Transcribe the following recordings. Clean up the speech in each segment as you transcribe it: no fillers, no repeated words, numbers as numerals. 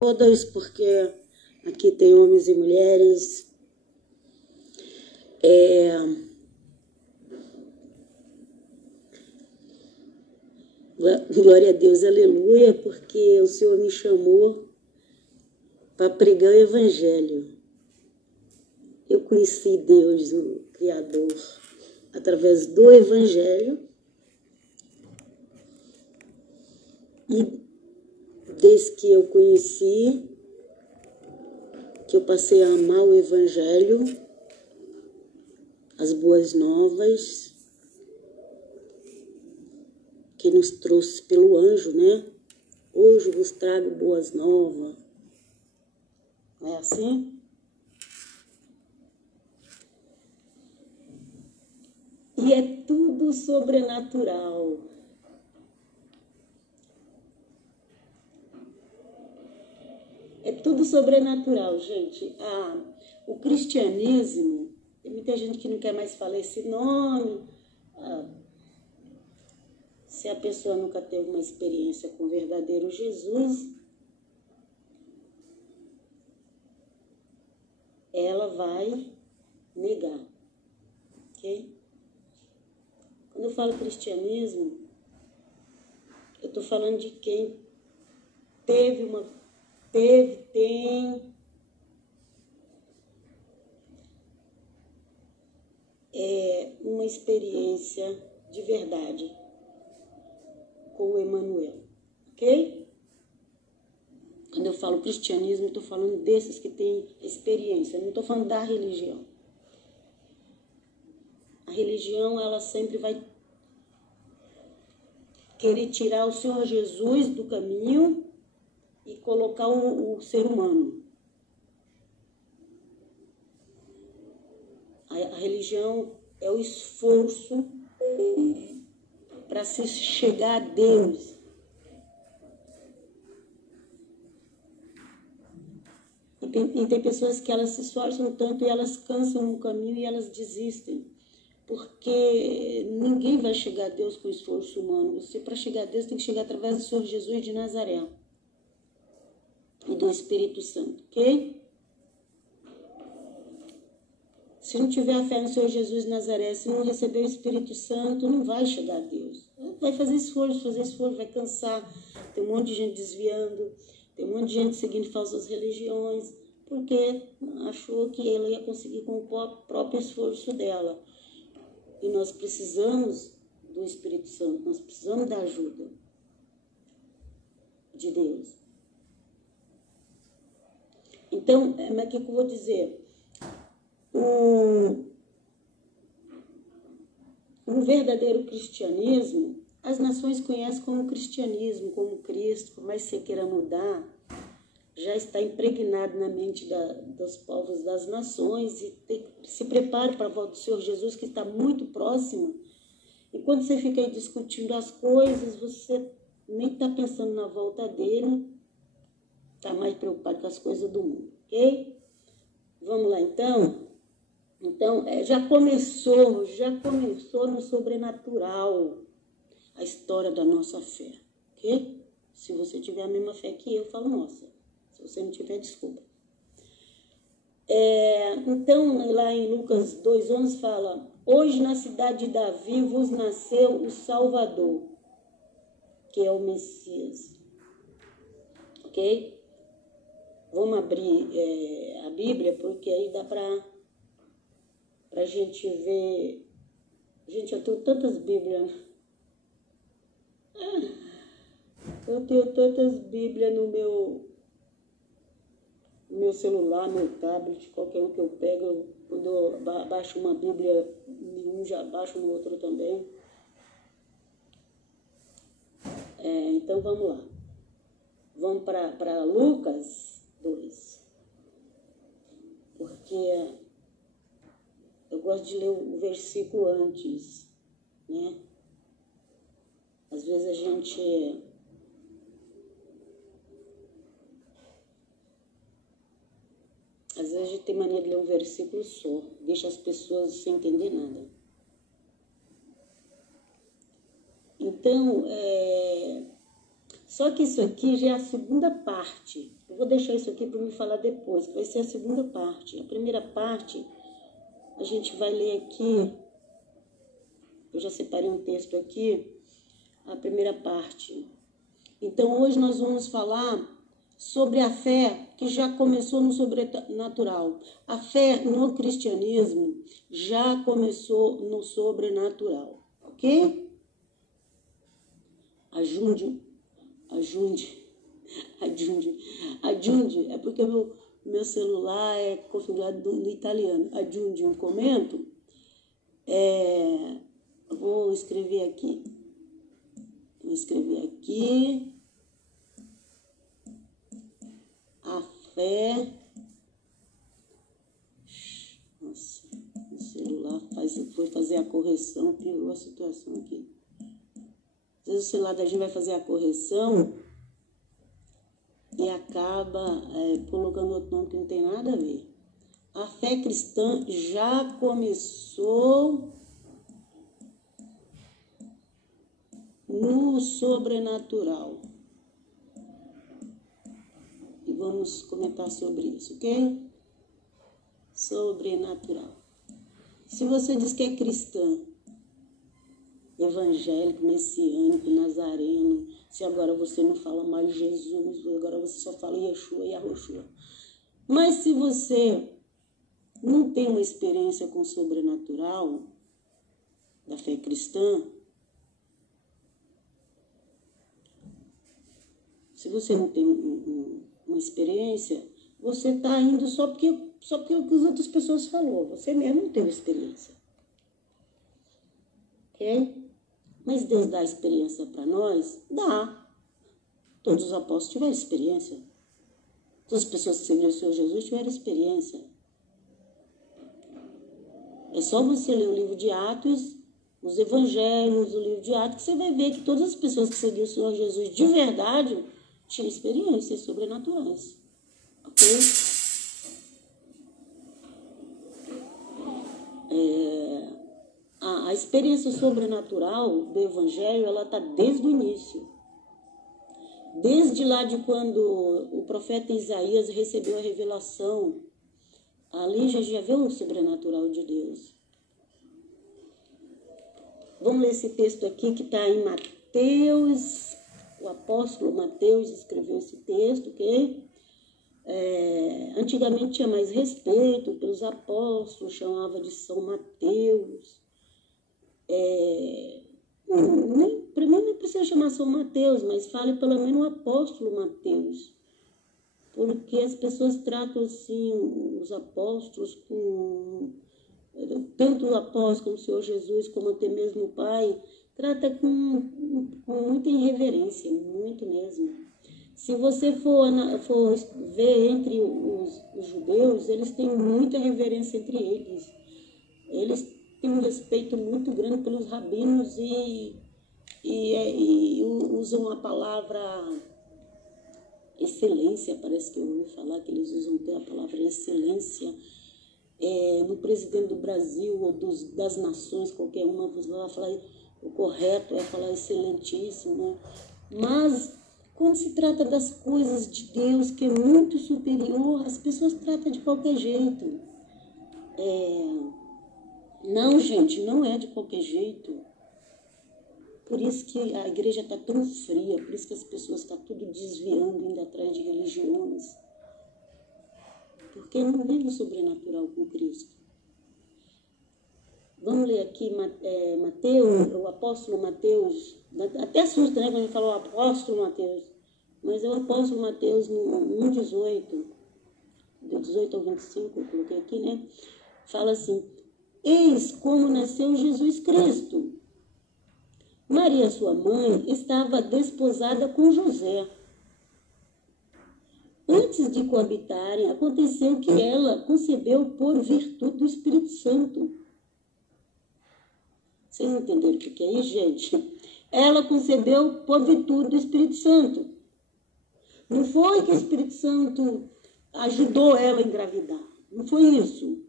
Todas, porque aqui tem homens e mulheres. Glória a Deus, aleluia, porque o Senhor me chamou para pregar o Evangelho. Eu conheci Deus, o Criador, através do Evangelho. E desde que eu conheci, que eu passei a amar o Evangelho, as boas novas, que nos trouxe pelo anjo, né? Hoje vos trago boas novas. Não é assim? E é tudo sobrenatural. É tudo sobrenatural, gente. O cristianismo, tem muita gente que não quer mais falar esse nome. Se a pessoa nunca teve uma experiência com o verdadeiro Jesus, ela vai negar, ok? Quando eu falo cristianismo, eu estou falando de quem tem uma experiência de verdade com o Emmanuel, ok? Quando eu falo cristianismo, eu estou falando desses que têm experiência, eu não estou falando da religião. A religião, ela sempre vai querer tirar o Senhor Jesus do caminho e colocar o ser humano. A religião é o esforço para se chegar a Deus. E tem pessoas que elas se esforçam tanto e elas cansam no caminho e elas desistem. Porque ninguém vai chegar a Deus com esforço humano. Você, para chegar a Deus, tem que chegar através do Senhor Jesus de Nazaré e do Espírito Santo, ok? Se não tiver a fé no Senhor Jesus de Nazaré, se não receber o Espírito Santo, não vai chegar a Deus. Vai fazer esforço, vai cansar. Tem um monte de gente desviando, tem um monte de gente seguindo falsas religiões, porque achou que ela ia conseguir com o próprio esforço dela. E nós precisamos do Espírito Santo, nós precisamos da ajuda de Deus. Então, mas o que eu vou dizer? O verdadeiro cristianismo, as nações conhecem como cristianismo, como Cristo, por mais que você queira mudar, já está impregnado na mente dos povos das nações e se prepare para a volta do Senhor Jesus, que está muito próxima. E quando você fica aí discutindo as coisas, você nem está pensando na volta dele, está mais preocupado com as coisas do mundo, ok? Vamos lá, então? Então, já começou no sobrenatural a história da nossa fé, ok? Se você tiver a mesma fé que eu, falo nossa. Se você não tiver, desculpa. Então, lá em Lucas 2,11 fala: hoje na cidade de Davi vos nasceu o Salvador, que é o Messias. Ok? Vamos abrir a Bíblia, porque aí dá para a gente ver. Gente, eu tenho tantas Bíblias. Eu tenho tantas Bíblias no meu celular, meu tablet, qualquer um que eu pego, quando eu baixo uma Bíblia em um, já baixo no outro também. Então vamos lá. Vamos para Lucas 2. Porque eu gosto de ler o versículo antes, né? Às vezes a gente tem mania de ler um versículo só, deixa as pessoas sem entender nada. Então, Só que isso aqui já é a segunda parte. Eu vou deixar isso aqui para me falar depois, que vai ser a segunda parte. A primeira parte, a gente vai ler aqui. Eu já separei um texto aqui. A primeira parte. Então, hoje nós vamos falar sobre a fé que já começou no sobrenatural. A fé no cristianismo já começou no sobrenatural. Ok? Ajunde, é porque meu celular é configurado no italiano. Ajunde um comento. Vou escrever aqui. A fé. Nossa, o celular foi fazer a correção, piorou a situação aqui. Às vezes o celular da gente vai fazer a correção e acaba colocando outro nome que não tem nada a ver. A fé cristã já começou no sobrenatural. E vamos comentar sobre isso, ok? Sobrenatural. Se você diz que é cristã, evangélico, messiânico, nazareno, se agora você não fala mais Jesus, agora você só fala Yeshua e Yahushua. Mas se você não tem uma experiência com o sobrenatural da fé cristã, se você não tem uma experiência, você está indo só porque o que as outras pessoas falaram. Você mesmo não teve experiência. Ok? Mas Deus dá experiência para nós? Dá. Todos os apóstolos tiveram experiência. Todas as pessoas que seguiram o Senhor Jesus tiveram experiência. É só você ler o livro de Atos, os evangelhos, o livro de Atos, que você vai ver que todas as pessoas que seguiram o Senhor Jesus de verdade tinham experiências sobrenaturais. Ok? A experiência sobrenatural do Evangelho, ela está desde o início. Desde lá de quando o profeta Isaías recebeu a revelação, ali já viu o sobrenatural de Deus. Vamos ler esse texto aqui que está em Mateus. O apóstolo Mateus escreveu esse texto, ok? Antigamente tinha mais respeito pelos apóstolos, chamava de São Mateus. Primeiro não precisa chamar São Mateus, mas fale pelo menos o apóstolo Mateus. Porque as pessoas tratam assim os apóstolos, tanto o apóstolo como o Senhor Jesus, como até mesmo o Pai, trata com muita irreverência, muito mesmo. Se você for ver entre os judeus, eles têm muita reverência entre eles. Eles têm um respeito muito grande pelos rabinos e usam a palavra excelência, parece que eu ouvi falar que eles usam a palavra excelência. No presidente do Brasil ou das nações, qualquer uma, você vai falar o correto, é falar excelentíssimo, né? Mas quando se trata das coisas de Deus, que é muito superior, as pessoas tratam de qualquer jeito. Não, gente, não é de qualquer jeito. Por isso que a igreja está tão fria, por isso que as pessoas estão tudo desviando, indo atrás de religiões. Porque não vive o sobrenatural com Cristo. Vamos ler aqui Mateus, o apóstolo Mateus. Até assusta, né, quando a gente fala o apóstolo Mateus. Mas é o apóstolo Mateus no 1,18, do 18 ao 25, eu coloquei aqui, né? Fala assim: eis como nasceu Jesus Cristo. Maria, sua mãe, estava desposada com José. Antes de coabitarem, aconteceu que ela concebeu por virtude do Espírito Santo. Vocês entenderam o que é isso, gente? Ela concebeu por virtude do Espírito Santo. Não foi que o Espírito Santo ajudou ela a engravidar. Não foi isso.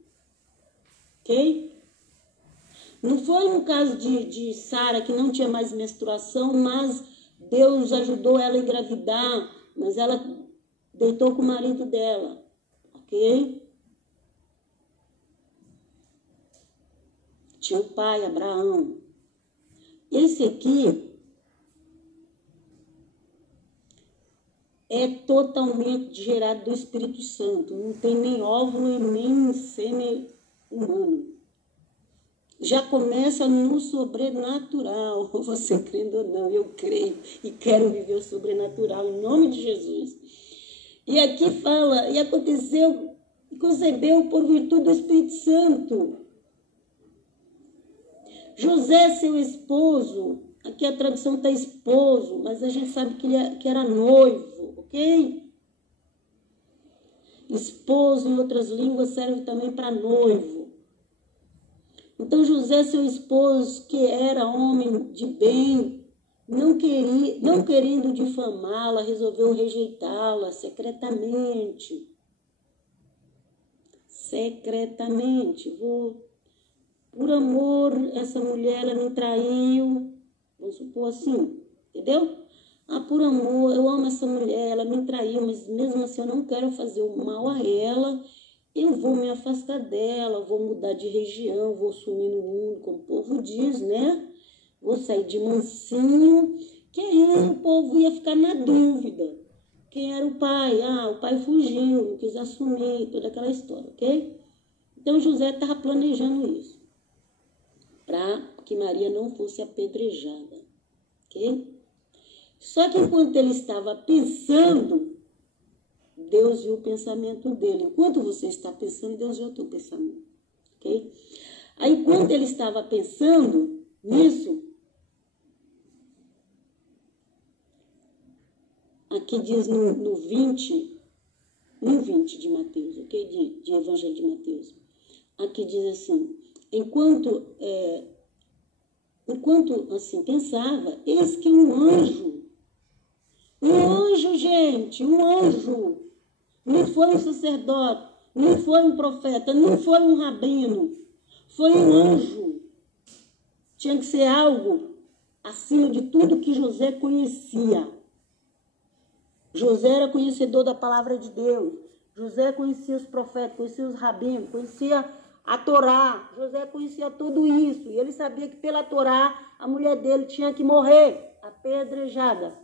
Ok? Não foi no caso de Sara, que não tinha mais menstruação, mas Deus ajudou ela a engravidar, mas ela deitou com o marido dela, ok? Tinha o pai, Abraão. Esse aqui é totalmente gerado do Espírito Santo. Não tem nem óvulo e nem sêmen humano. Já começa no sobrenatural. Você crendo ou não, eu creio e quero viver o sobrenatural em nome de Jesus. E aqui fala, e aconteceu, concebeu por virtude do Espírito Santo. José, seu esposo, aqui a tradução está esposo, mas a gente sabe que era noivo, ok? Esposo, em outras línguas, serve também para noivo. Então, José, seu esposo, que era homem de bem, não querendo difamá-la, resolveu rejeitá-la secretamente. Secretamente. Por amor, essa mulher, ela me traiu. Vamos supor assim, entendeu? Por amor, eu amo essa mulher, ela me traiu, mas mesmo assim eu não quero fazer o mal a ela. Eu vou me afastar dela, vou mudar de região, vou sumir no mundo, como o povo diz, né? Vou sair de mansinho, que aí o povo ia ficar na dúvida. Quem era o pai? O pai fugiu, não quis assumir, toda aquela história, ok? Então José estava planejando isso, para que Maria não fosse apedrejada, ok? Só que enquanto ele estava pensando, Deus viu o pensamento dele. Enquanto você está pensando, Deus viu o teu pensamento, ok? Aí, enquanto ele estava pensando nisso, aqui diz no 20 de Mateus, ok? De Evangelho de Mateus. Aqui diz assim, enquanto assim pensava, eis que um anjo, gente, um anjo, não foi um sacerdote, não foi um profeta, não foi um rabino, foi um anjo. Tinha que ser algo acima de tudo que José conhecia. José era conhecedor da palavra de Deus. José conhecia os profetas, conhecia os rabinos, conhecia a Torá. José conhecia tudo isso. E ele sabia que pela Torá a mulher dele tinha que morrer apedrejada.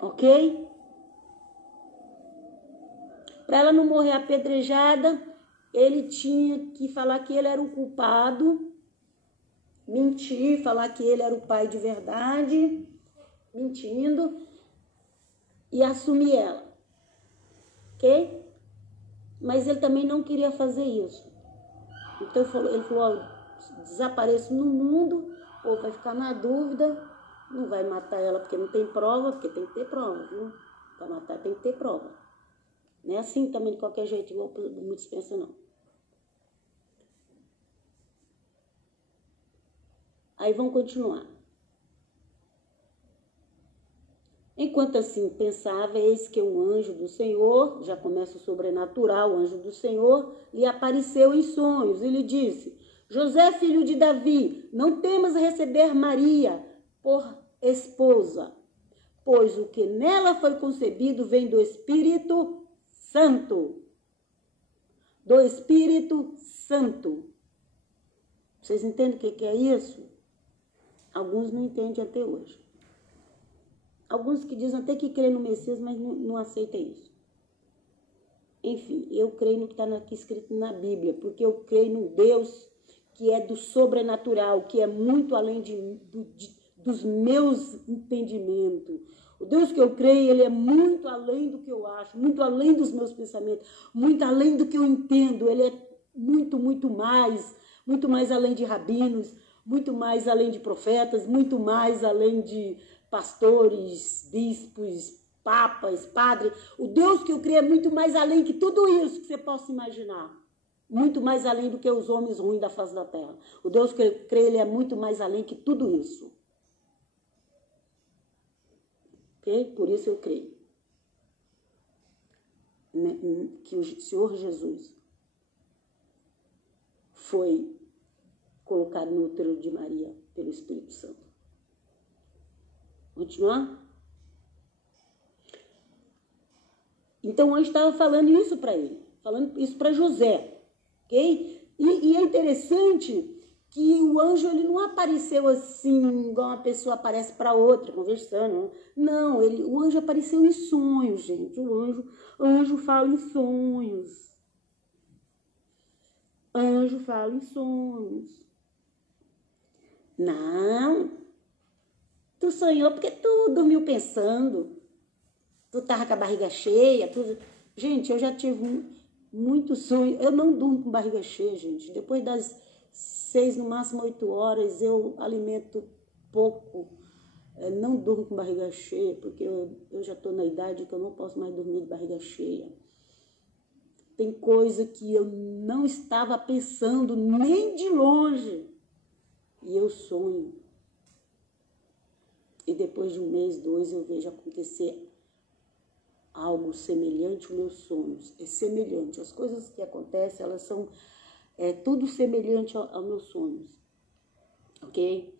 Ok? Para ela não morrer apedrejada, ele tinha que falar que ele era o culpado, mentir, falar que ele era o pai de verdade, mentindo, e assumir ela. Ok? Mas ele também não queria fazer isso. Então ele falou, desapareço no mundo, ou vai ficar na dúvida, não vai matar ela porque não tem prova, porque tem que ter prova, viu? Para matar tem que ter prova. Não é assim também de qualquer jeito, igual muitos pensam, não. Aí vamos continuar. Enquanto assim pensava, eis que um anjo do Senhor, já começa o sobrenatural, o anjo do Senhor, lhe apareceu em sonhos e lhe disse, José, filho de Davi, não temas receber Maria por esposa, pois o que nela foi concebido vem do Espírito Santo. Do Espírito Santo. Vocês entendem o que é isso? Alguns não entendem até hoje. Alguns que dizem até que creem no Messias, mas não aceitam isso. Enfim, eu creio no que está aqui escrito na Bíblia, porque eu creio no Deus que é do sobrenatural, que é muito além dos meus entendimentos. O Deus que eu creio, ele é muito além do que eu acho, muito além dos meus pensamentos, muito além do que eu entendo. Ele é muito mais além de rabinos, muito mais além de profetas, muito mais além de pastores, bispos, papas, padres. O Deus que eu creio é muito mais além que tudo isso que você possa imaginar. Muito mais além do que os homens ruins da face da terra. O Deus que eu creio, ele é muito mais além que tudo isso. Ok? Por isso eu creio que o Senhor Jesus foi colocado no útero de Maria pelo Espírito Santo. Continuar? Então o anjo estava falando isso para ele, falando isso para José, ok? E é interessante que o anjo ele não apareceu assim, igual uma pessoa aparece para outra, conversando. Não, o anjo apareceu em sonhos, gente. O anjo fala em sonhos. Anjo fala em sonhos. Não, tu sonhou porque tu dormiu pensando. Tu tava com a barriga cheia. Gente, eu já tive muito sonho. Eu não durmo com barriga cheia, gente. Depois das 6, no máximo 8 horas, eu alimento pouco. Não durmo com barriga cheia, porque eu já estou na idade que eu não posso mais dormir de barriga cheia. Tem coisa que eu não estava pensando nem de longe. E eu sonho. E depois de 1 mês, 2, eu vejo acontecer algo semelhante aos meus sonhos. É semelhante. As coisas que acontecem, elas são tudo semelhante aos meus sonhos. Ok?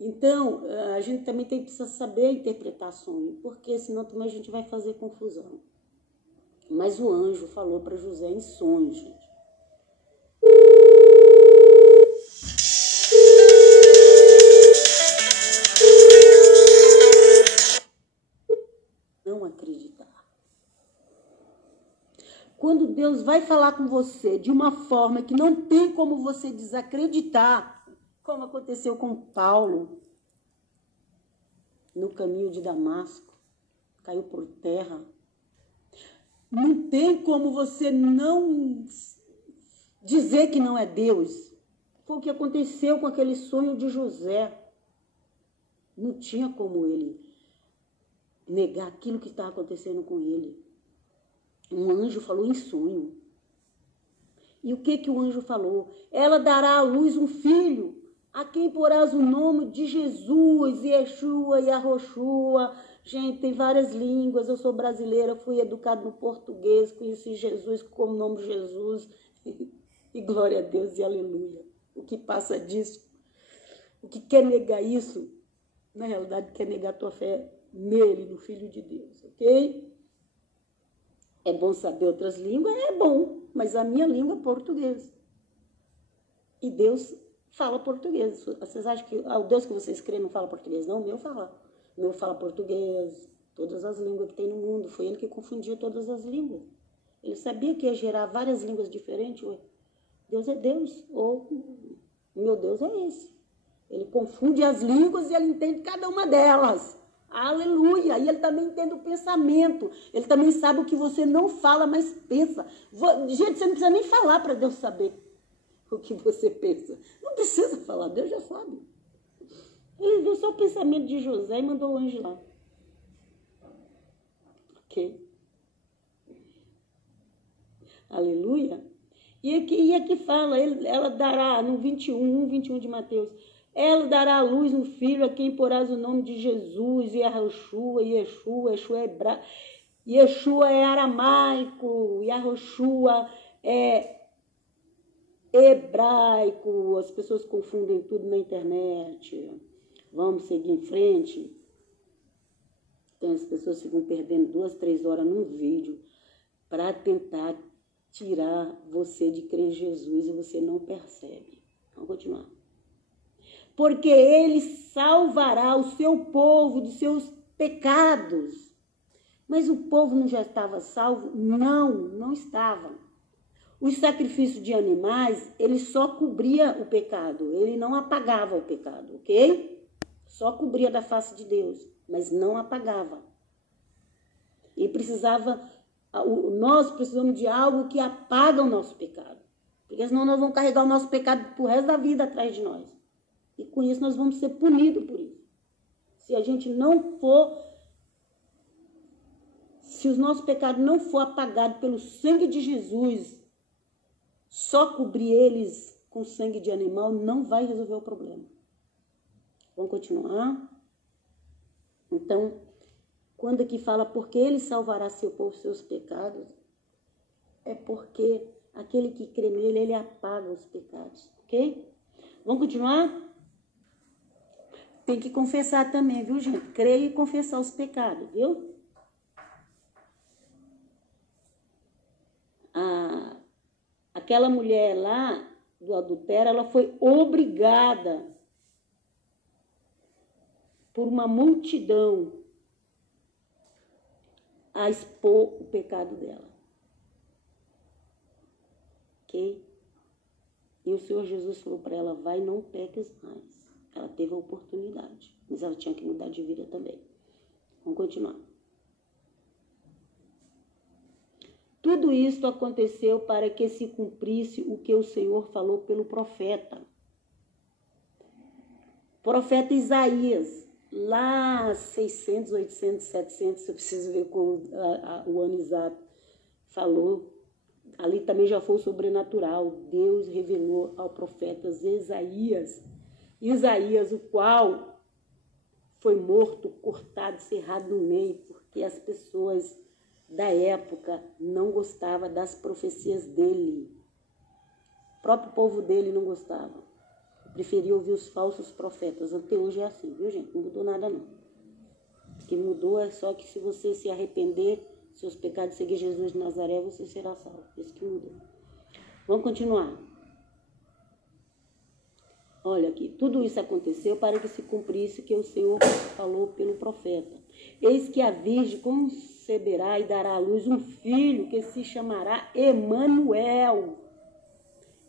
Então, a gente também precisa saber interpretar sonho, porque senão também a gente vai fazer confusão. Mas o anjo falou para José em sonho, gente. Não acreditar. Quando Deus vai falar com você de uma forma que não tem como você desacreditar, como aconteceu com Paulo no caminho de Damasco, caiu por terra. Não tem como você não dizer que não é Deus. Foi o que aconteceu com aquele sonho de José. Não tinha como ele negar aquilo que estava acontecendo com ele. Um anjo falou em sonho. E o que o anjo falou? Ela dará à luz um filho, a quem porás o nome de Jesus, Yeshua, Yahoshua. Gente, tem várias línguas. Eu sou brasileira, fui educada no português, conheci Jesus como nome de Jesus. E glória a Deus e aleluia. O que passa disso, o que quer negar isso, na realidade quer negar a tua fé nele, no Filho de Deus, ok? É bom saber outras línguas? É bom, mas a minha língua é português. E Deus fala português. Vocês acham que o Deus que vocês creem não fala português? Não, o meu fala. O meu fala português, todas as línguas que tem no mundo. Foi ele que confundia todas as línguas. Ele sabia que ia gerar várias línguas diferentes. Ué. Deus é Deus, ou meu Deus é esse. Ele confunde as línguas e ele entende cada uma delas. Aleluia! E ele também entende o pensamento. Ele também sabe o que você não fala, mas pensa. Gente, você não precisa nem falar para Deus saber o que você pensa. Não precisa falar, Deus já sabe. Ele viu só o pensamento de José e mandou o anjo lá. Ok? Aleluia! E aqui fala, ela dará, no 21 de Mateus, ela dará à luz um filho a quem porás o nome de Jesus, Yahoshua, Yeshua é aramaico, Yahoshua é hebraico. As pessoas confundem tudo na internet. Vamos seguir em frente. Então as pessoas ficam perdendo 2, 3 horas num vídeo para tentar tirar você de crer em Jesus e você não percebe. Vamos continuar. Porque ele salvará o seu povo de seus pecados. Mas o povo não já estava salvo? Não estava. Os sacrifícios de animais, ele só cobria o pecado, ele não apagava o pecado, ok? Só cobria da face de Deus, mas não apagava. E nós precisamos de algo que apaga o nosso pecado. Porque senão nós vamos carregar o nosso pecado pro resto da vida atrás de nós. E com isso nós vamos ser punidos por isso. Se os nossos pecados não for apagados pelo sangue de Jesus, só cobrir eles com sangue de animal não vai resolver o problema. Vamos continuar? Então, quando aqui fala porque ele salvará seu povo seus pecados, é porque aquele que crê nele, ele apaga os pecados, ok? Vamos continuar? tem que confessar também, viu, gente? Crer e confessar os pecados, viu? Aquela mulher lá do adultério, ela foi obrigada por uma multidão a expor o pecado dela. Ok? E o Senhor Jesus falou para ela, vai, não peques mais. Ela teve a oportunidade, mas ela tinha que mudar de vida também. Vamos continuar. Tudo isso aconteceu para que se cumprisse o que o Senhor falou pelo profeta. Profeta Isaías, lá 600, 800, 700, eu preciso ver o ano exato, falou. Ali também já foi o sobrenatural. Deus revelou ao profeta Isaías, o qual foi morto, cortado, cerrado no meio, porque as pessoas da época não gostavam das profecias dele. O próprio povo dele não gostava. Preferia ouvir os falsos profetas. Até hoje é assim, viu, gente? Não mudou nada, não. O que mudou é só que se você se arrepender, seus pecados, seguir Jesus de Nazaré, você será salvo. Isso que mudou. Vamos continuar. Olha aqui, tudo isso aconteceu para que se cumprisse o que o Senhor falou pelo profeta. Eis que a virgem conceberá e dará à luz um filho que se chamará Emanuel.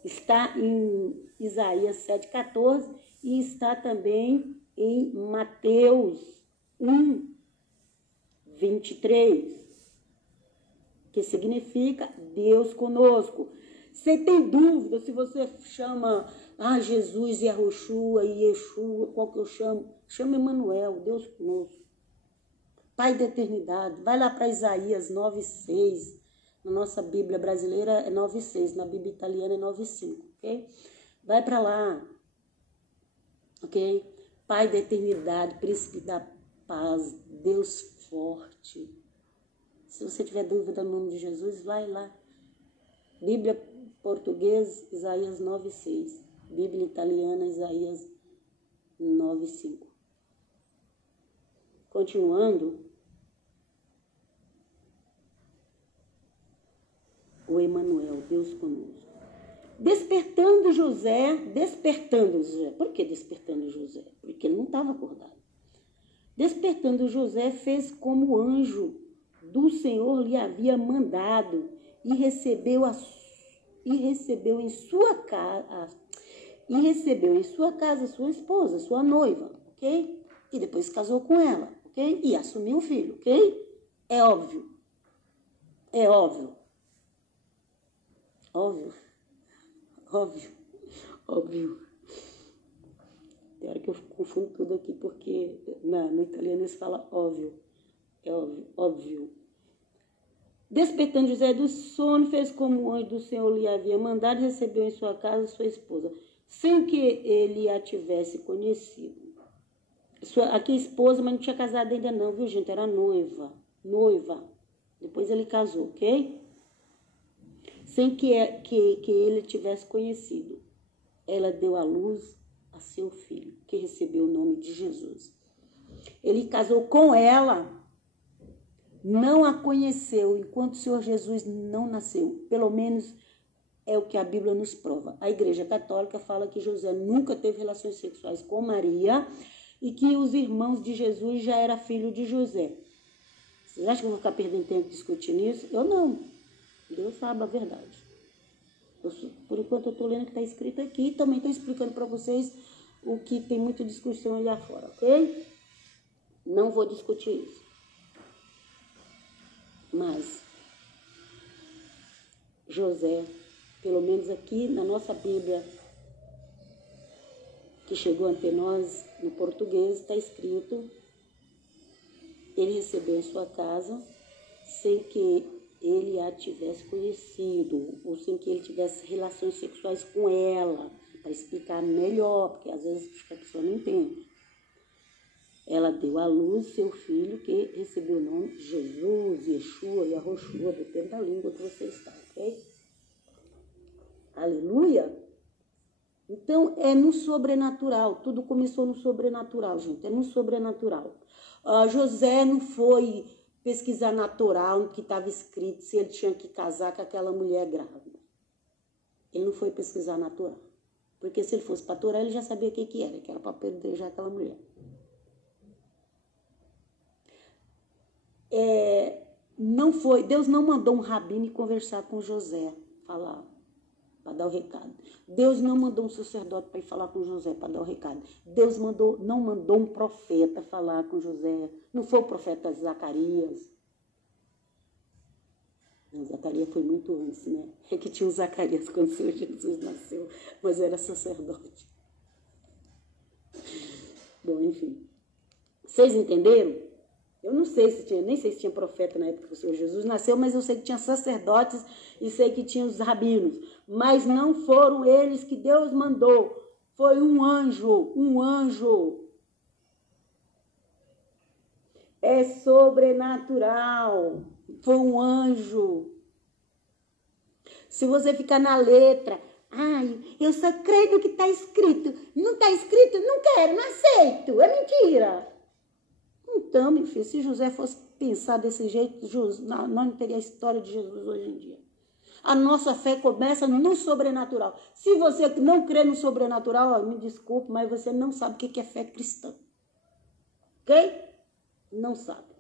Está em Isaías 7,14 e está também em Mateus 1:23, que significa Deus conosco. Você tem dúvida se você chama Jesus e Yahushua e Yeshua, qual que eu chamo? Chama Emanuel, Deus conosco. Pai da eternidade. Vai lá para Isaías 9:6. Na nossa Bíblia brasileira é 9:6, na Bíblia italiana é 9:5, ok? Vai para lá, ok? Pai da eternidade, príncipe da paz, Deus forte. Se você tiver dúvida no nome de Jesus, vai lá. Bíblia português, Isaías 9:6. Bíblia italiana, Isaías 9:5. Continuando, o Emanuel, Deus conosco. Despertando José. Por que despertando José? Porque ele não estava acordado. Despertando José, fez como o anjo do Senhor lhe havia mandado e recebeu em sua casa sua esposa, sua noiva, ok? E depois casou com ela, ok? E assumiu o filho, ok? É óbvio. Tem hora que eu confundo tudo aqui, porque no italiano eles falam óbvio. É óbvio. Despertando José do sono, fez como o anjo do Senhor lhe havia mandado e recebeu em sua casa sua esposa, sem que ele a tivesse conhecido. Aqui esposa, mas não tinha casado ainda não, viu, gente? Era noiva. Depois ele casou, ok? Sem que ele tivesse conhecido. Ela deu à luz a seu filho, que recebeu o nome de Jesus. Ele casou com ela, não a conheceu enquanto o Senhor Jesus não nasceu. Pelo menos é o que a Bíblia nos prova. A Igreja Católica fala que José nunca teve relações sexuais com Maria e que os irmãos de Jesus já eram filhos de José. Vocês acham que eu vou ficar perdendo tempo discutindo isso? Eu não. Deus sabe a verdade. Por enquanto eu estou lendo o que está escrito aqui e também estou explicando para vocês o que tem muita discussão aí afora, ok? Não vou discutir isso. Mas José, pelo menos aqui na nossa Bíblia, que chegou ante nós no português, está escrito: ele recebeu em sua casa sem que ele a tivesse conhecido, ou sem que ele tivesse relações sexuais com ela, para explicar melhor, porque às vezes a pessoa não entende. Ela deu à luz seu filho, que recebeu o nome de Jesus, Yeshua, Yahushua, depende da língua que você está, ok? Aleluia! Então, é no sobrenatural. Tudo começou no sobrenatural, gente. É no sobrenatural. José não foi pesquisar na Torá, onde estava escrito se ele tinha que casar com aquela mulher grávida. Ele não foi pesquisar na Torá. Porque se ele fosse para a Torá, ele já sabia o que era para apedrejar aquela mulher. Não foi, Deus não mandou um rabino conversar com José, falar, para dar o recado. Deus não mandou um sacerdote para ir falar com José, para dar o recado. Deus não mandou um profeta falar com José. Não foi o profeta Zacarias. Não, Zacarias foi muito antes, né? É que tinha o Zacarias quando o Senhor Jesus nasceu, mas era sacerdote. Bom, enfim. Vocês entenderam? Eu não sei se tinha, nem sei se tinha profeta na época que o Senhor Jesus nasceu, mas eu sei que tinha sacerdotes e sei que tinha os rabinos. Mas não foram eles que Deus mandou. Foi um anjo, um anjo. É sobrenatural. Foi um anjo. Se você ficar na letra, eu só creio no que está escrito. Não está escrito? Não quero, não aceito. É mentira. Então, meu filho, se José fosse pensar desse jeito, nós não teríamos a história de Jesus hoje em dia. A nossa fé começa no sobrenatural. Se você não crê no sobrenatural, me desculpe, mas você não sabe o que é fé cristã. Ok? Não sabe.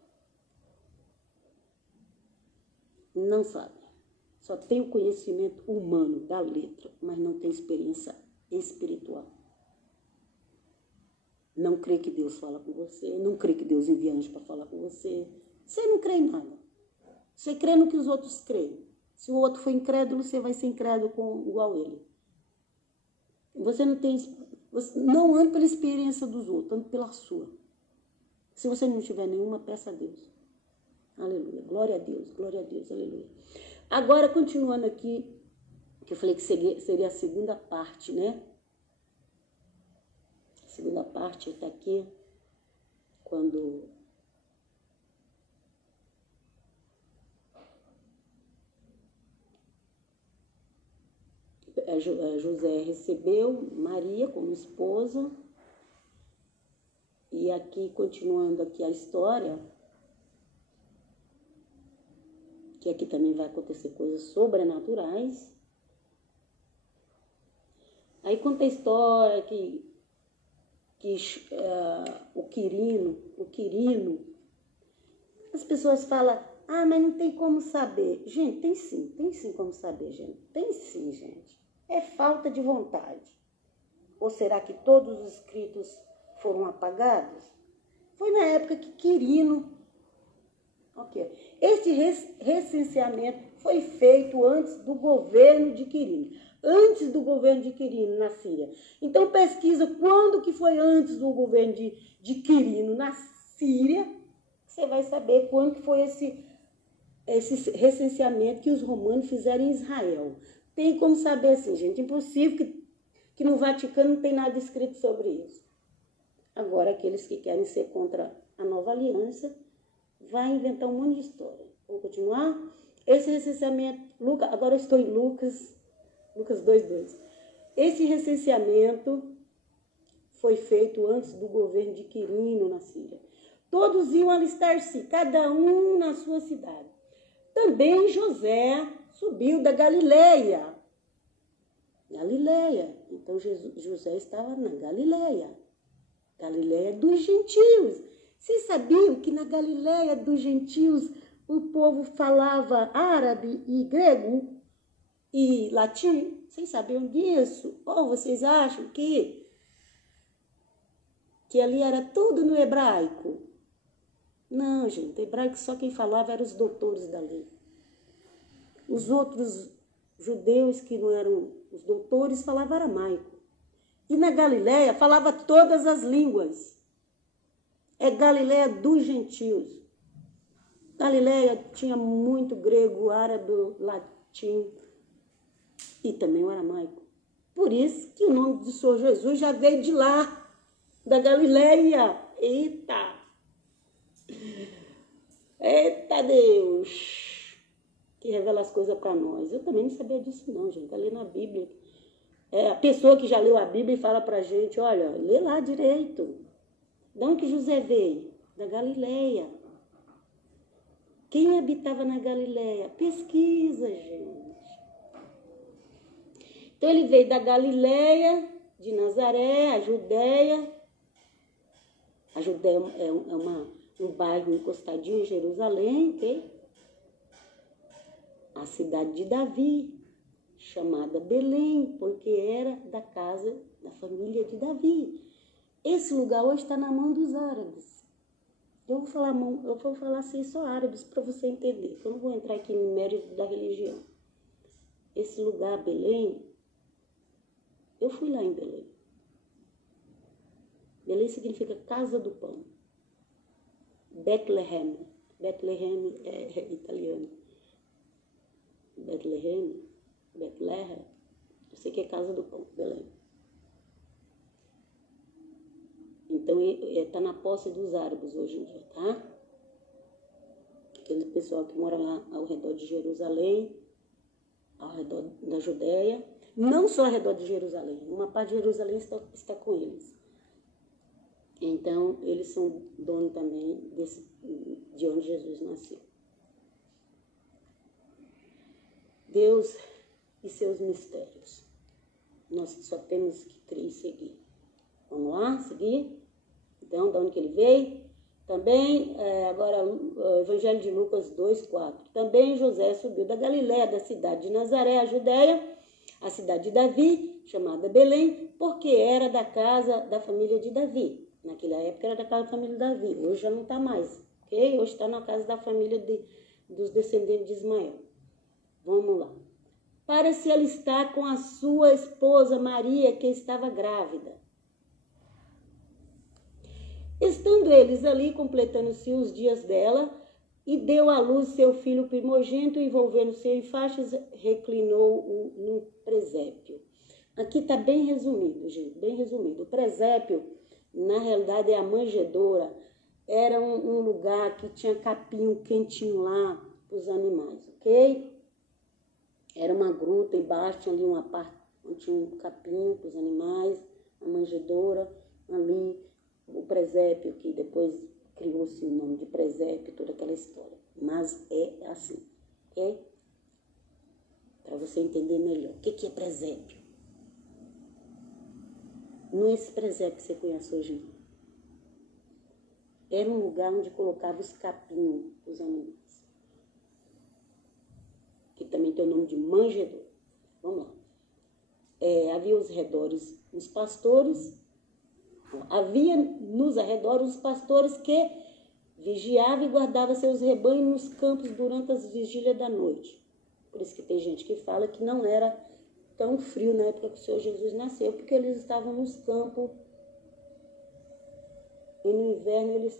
Não sabe. Só tem o conhecimento humano da letra, mas não tem experiência espiritual. Não crê que Deus fala com você, não crê que Deus envia anjo para falar com você. Você não crê em nada. Você crê no que os outros creem. Se o outro for incrédulo, você vai ser incrédulo igual ele. Você não anda pela experiência dos outros, anda pela sua. Se você não tiver nenhuma, peça a Deus. Aleluia. Glória a Deus, aleluia. Agora, continuando aqui, que eu falei que seria a segunda parte, né? A segunda parte está aqui, quando José recebeu Maria como esposa. E aqui, continuando aqui a história, que aqui também vai acontecer coisas sobrenaturais. Aí conta a história que o Quirino, as pessoas falam, mas não tem como saber. Gente, tem sim como saber, gente. Tem sim, gente. É falta de vontade. Ou será que todos os escritos foram apagados? Foi na época que Quirino... Esse recenseamento foi feito antes do governo de Quirino. Antes do governo de Quirino na Síria. Então pesquisa quando que foi antes do governo de Quirino na Síria. Você vai saber quando que foi esse recenseamento que os romanos fizeram em Israel. Tem como saber assim, gente. Impossível que no Vaticano não tem nada escrito sobre isso. Agora, aqueles que querem ser contra a nova aliança, vai inventar um monte de história. Vamos continuar? Esse recenseamento, agora eu estou em Lucas 2:2. Esse recenseamento foi feito antes do governo de Quirino na Síria. Todos iam alistar-se, cada um na sua cidade. Também José subiu da Galileia. Então José estava na Galileia. Galileia dos gentios. Vocês sabiam que na Galileia dos gentios o povo falava árabe e grego e latim? Vocês sabiam disso? Ou vocês acham que ali era tudo no hebraico? Não, gente, hebraico só quem falava eram os doutores da lei. Os outros judeus que não eram os doutores falavam aramaico. E na Galileia falava todas as línguas. É Galileia dos gentios. Galileia tinha muito grego, árabe, latim e também o aramaico. Por isso que o nome do Senhor Jesus já veio de lá, da Galileia. Eita! Eita Deus! Que revela as coisas para nós. Eu também não sabia disso não, gente. Ali na Bíblia a pessoa que já leu a Bíblia e fala pra gente, olha, lê lá direito. De onde que José veio? Da Galileia. Quem habitava na Galileia? Pesquisa, gente. Então ele veio da Galileia, de Nazaré, a Judéia. A Judéia é um bairro encostadinho em Jerusalém, ok? A cidade de Davi, chamada Belém, porque era da casa da família de Davi. Esse lugar hoje está na mão dos árabes. Eu vou falar assim só árabes para você entender, que eu não vou entrar aqui no mérito da religião. Esse lugar, Belém, eu fui lá em Belém. Belém significa casa do pão. Bethlehem. Bethlehem é italiano. Bethlehem, eu sei que é casa do pão, Belém. Então, está na posse dos árabes hoje em dia, tá? Aquele pessoal que mora lá ao redor de Jerusalém, ao redor da Judéia, não só ao redor de Jerusalém, uma parte de Jerusalém está com eles. Então, eles são donos também de onde Jesus nasceu. Deus e seus mistérios. Nós só temos que crer e seguir. Vamos lá, seguir? Então, de onde que ele veio? Também, agora, o Evangelho de Lucas 2:4. Também José subiu da Galiléia, da cidade de Nazaré, a Judéia, a cidade de Davi, chamada Belém, porque era da casa da família de Davi. Naquela época era da casa da família de Davi, hoje já não está mais, ok? Hoje está na casa da família dos descendentes de Ismael. Vamos lá. Para se alistar com a sua esposa Maria, que estava grávida. Estando eles ali, completando-se os dias dela, e deu à luz seu filho primogênito, envolvendo-se em faixas, reclinou-o no presépio. Aqui está bem resumido, gente, bem resumido. O presépio, na realidade, é a manjedoura. Era um lugar que tinha capim quentinho lá para os animais, ok? Era uma gruta, embaixo tinha ali uma parte onde tinha um capim para os animais, a manjedoura, ali o presépio, que depois criou-se o nome de presépio, toda aquela história. Mas é assim, ok? Para você entender melhor. O que é presépio? Não é esse presépio que você conhece hoje, não. Era um lugar onde colocava os capinhos dos animais. Que também tem o nome de manjedoura. Vamos lá. Havia os arredores os pastores. Havia nos arredores os pastores que vigiavam e guardavam seus rebanhos nos campos durante as vigílias da noite. Por isso que tem gente que fala que não era tão frio na época que o Senhor Jesus nasceu, porque eles estavam nos campos e no inverno eles